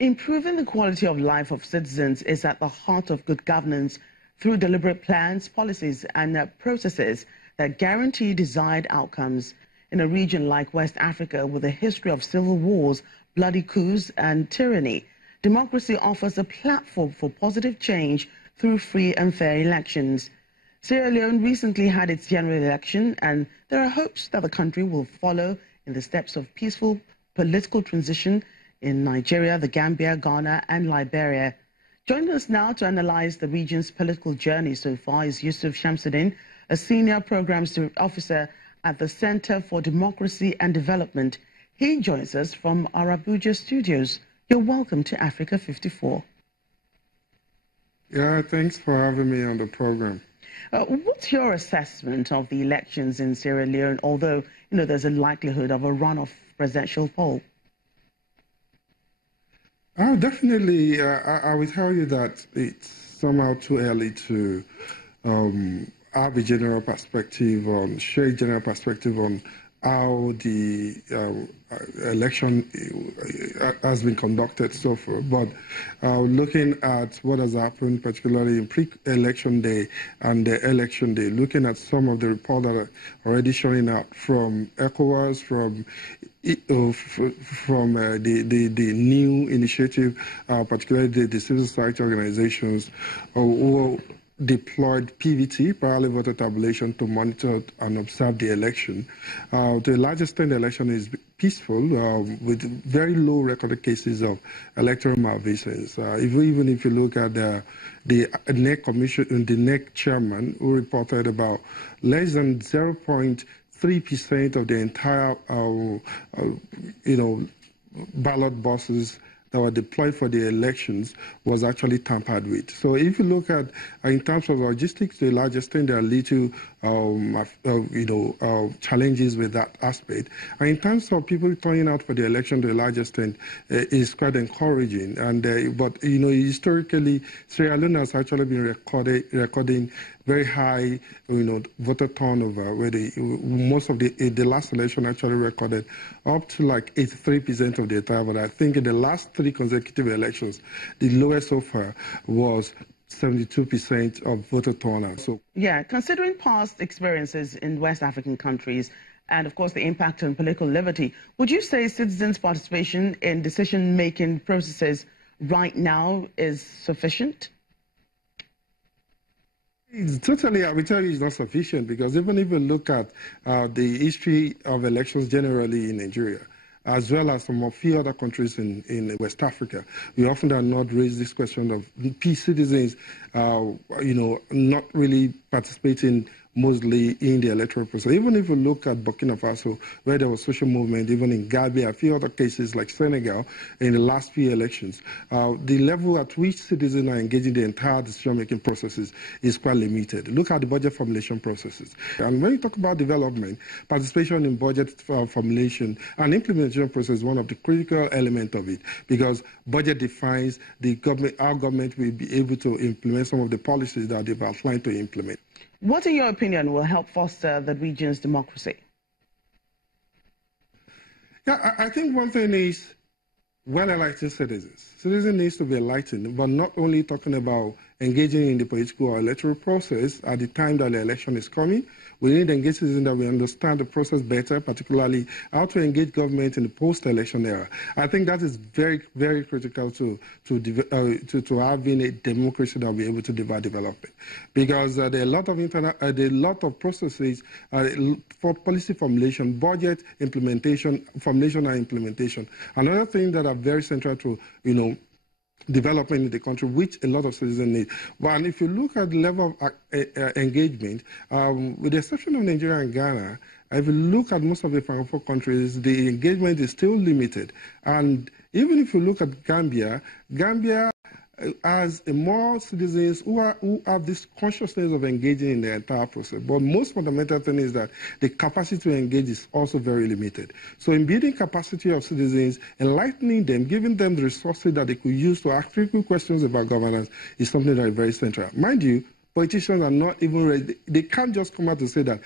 Improving the quality of life of citizens is at the heart of good governance through deliberate plans, policies, and processes that guarantee desired outcomes. In a region like West Africa with a history of civil wars, bloody coups, and tyranny, democracy offers a platform for positive change through free and fair elections. Sierra Leone recently had its general election, and there are hopes that the country will follow in the steps of peaceful political transition in Nigeria, the Gambia, Ghana, and Liberia. Joining us now to analyze the region's political journey so far is Yusuf Shamsuddin, a senior programs officer at the Center for Democracy and Development. He joins us from our Abuja studios. You're welcome to Africa 54. Yeah, thanks for having me on the program. What's your assessment of the elections in Sierra Leone, although, there's a likelihood of a runoff presidential poll? Definitely, I will tell you that it's somehow too early to have a general perspective share a general perspective on how the election has been conducted so far. But looking at what has happened, particularly in pre-election day and the election day, looking at some of the reports that are already showing out from ECOWAS, from the new initiative, particularly the civil society organizations who deployed PVT, parallel voter tabulation, to monitor and observe the election. To a large extent, the election is peaceful, with very low recorded cases of electoral malfeasance. Even if you look at the NEC commission, the NEC chairman, who reported about less than 0.3% of the entire, ballot boxes that were deployed for the elections was actually tampered with. So if you look at, in terms of logistics, to a large extent, there are little, challenges with that aspect. And in terms of people turning out for the election, to a large extent, is quite encouraging. And but historically, Sierra Leone has actually been recording very high, voter turnover, where most of the last election actually recorded up to like 83% of the entire vote. I think in the last 3 consecutive elections, the lowest so far was 72% of voter turnout. So, yeah, considering past experiences in West African countries and, of course, the impact on political liberty, would you say citizens' participation in decision-making processes right now is sufficient? Totally, I will tell you it's not sufficient, because even if you look at the history of elections generally in Nigeria, as well as some of few other countries in West Africa, we often do not raise this question of citizens, not really participating mostly in the electoral process. Even if you look at Burkina Faso, where there was social movement, even in Gambia, a few other cases like Senegal, in the last few elections, the level at which citizens are engaging the entire decision-making processes is quite limited. Look at the budget formulation processes. And when you talk about development, participation in budget formulation and implementation process is one of the critical elements of it, because budget defines the government, our government will be able to implement some of the policies that they've outlined to implement. What, in your opinion, will help foster the region's democracy? Yeah, I think one thing is well-elected citizens. Citizens need to be enlightened, but not only talking about engaging in the political or electoral process at the time that the election is coming. We need to engage citizens that we understand the process better, particularly how to engage government in the post-election era. I think that is very, very critical to having a democracy that will be able to develop it. Because there are a lot of processes for policy formulation, budget implementation, formulation and implementation. Another thing that are very central to, development in the country, which a lot of citizens need. And if you look at the level of engagement, with the exception of Nigeria and Ghana, if you look at most of the Francophone countries, the engagement is still limited. And even if you look at Gambia has more citizens who have this consciousness of engaging in the entire process. But most fundamental thing is that the capacity to engage is also very limited. So in building capacity of citizens, enlightening them, giving them the resources that they could use to ask critical questions about governance is something that is very central. Mind you, politicians are not even ready. They can't just come out to say that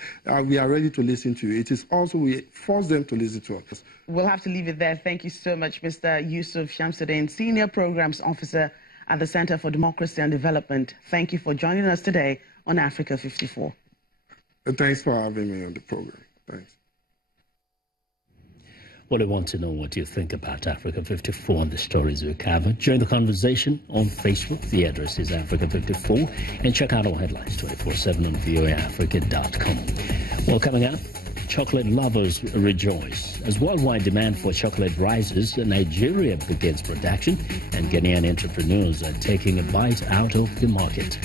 we are ready to listen to you. It is also we force them to listen to us. We'll have to leave it there. Thank you so much, Mr. Yusuf Shamsuddin, Senior Programs Officer at the Center for Democracy and Development. Thank you for joining us today on Africa 54. Thanks for having me on the program. Thanks. Well, I want to know what you think about Africa 54 and the stories we covered. Join the conversation on Facebook. The address is Africa54. And check out our headlines 24/7 on voaafrica.com. Well, coming up, chocolate lovers rejoice. As worldwide demand for chocolate rises, Nigeria begins production, and Ghanaian entrepreneurs are taking a bite out of the market.